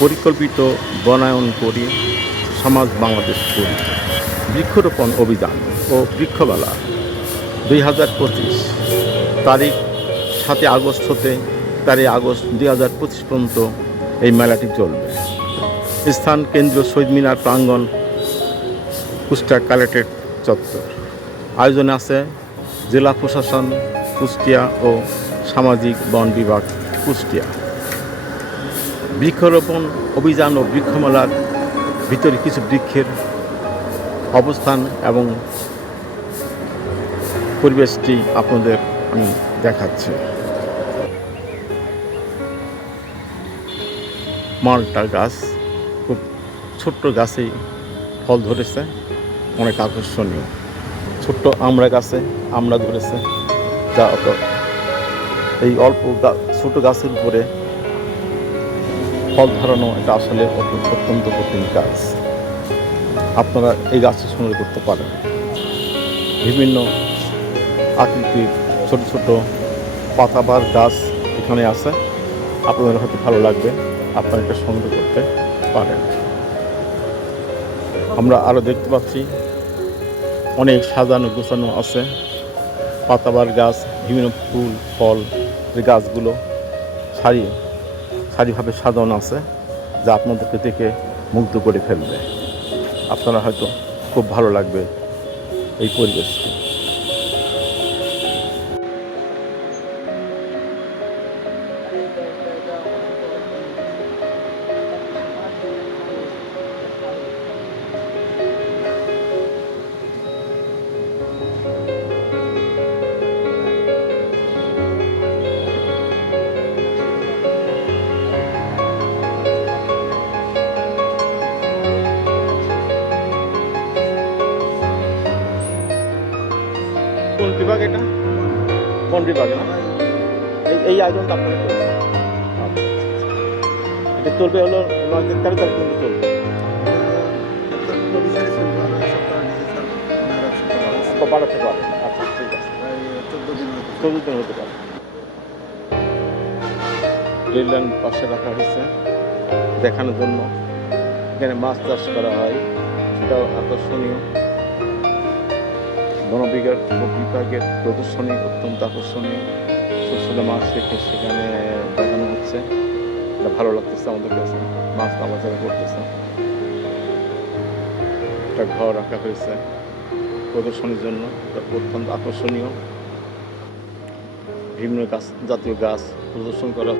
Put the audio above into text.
পরিকল্পিত বনায়ন করি, সমাজ বাংলাদেশ করি। বৃক্ষরোপণ অভিযান ও বৃক্ষমেলা দুই হাজার পঁচিশ তারিখ সাতই আগস্ট হতে তেরোই আগস্ট দুই হাজার পঁচিশ পর্যন্ত এই মেলাটি চলবে। স্থান কেন্দ্রীয় শহীদ মিনার প্রাঙ্গণ, কুষ্টিয়া কালেক্টরেট চত্বর। আয়োজনে আছে জেলা প্রশাসন, কুষ্টিয়া ও সামাজিক বন বিভাগ, কুষ্টিয়া। বৃক্ষরোপণ অভিযান ও বৃক্ষমেলার ভিতরে কিছু বৃক্ষের অবস্থান এবং পরিবেশটি আপনাদের আমি দেখাচ্ছি। মালটা গাছ, খুব ছোট্ট গাছেই ফল ধরেছে, অনেক আকর্ষণীয়। ছোট্ট আমড়া গাছে আমড়া ধরেছে, যা এই অল্প ছোট গাছের উপরে ফল ধরানো এটা আসলে অত- অত্যন্ত কঠিন কাজ। আপনারা এই গাছটি সংগ্রহ করতে পারেন। বিভিন্ন আকৃতির ছোট ছোট পাতাবার গাছ এখানে আছে। আপনাদের হয়তো ভালো লাগবে আপনারা এটা সংগ্রহ করতে পারেন। আমরা আরও দেখতে পাচ্ছি অনেক সাজানো গোছানো আছে। পাতাবার গাছ, বিভিন্ন ফুল, ফল, যে গাছগুলো সারি সারিভাবে সাজানো আছে, যা আপনাদেরকে দেখে মুগ্ধ করে ফেলবে। আপনারা হয়তো খুব ভালো লাগবে এই পরিবেশটি। কোন বিভাগ এটা? কোন বিভাগ না? এই এই আয়োজনটা আপনারা করেছেন। আচ্ছা। এটা চলবে হলো নয় দিন, তেরো তারিখ পর্যন্ত চলবে। দেখানোর জন্য। এখানে মাছ চাষ করা হয়। সেটাও আকর্ষণীয়। বন বিভাগের প্রদর্শনী অত্যন্ত আকর্ষণীয়। ছোট ছোট মাছ রেখে সেখানে দেখানো হচ্ছে। এটা ভালো লাগতেছে আমাদের কাছে। মাছ নামাচারা করতেছে। একটা ঘর রাখা হয়েছে প্রদর্শনীর জন্য। অত্যন্ত আকর্ষণীয়। বিভিন্ন গাছ, জাতীয় গাছ প্রদর্শন করা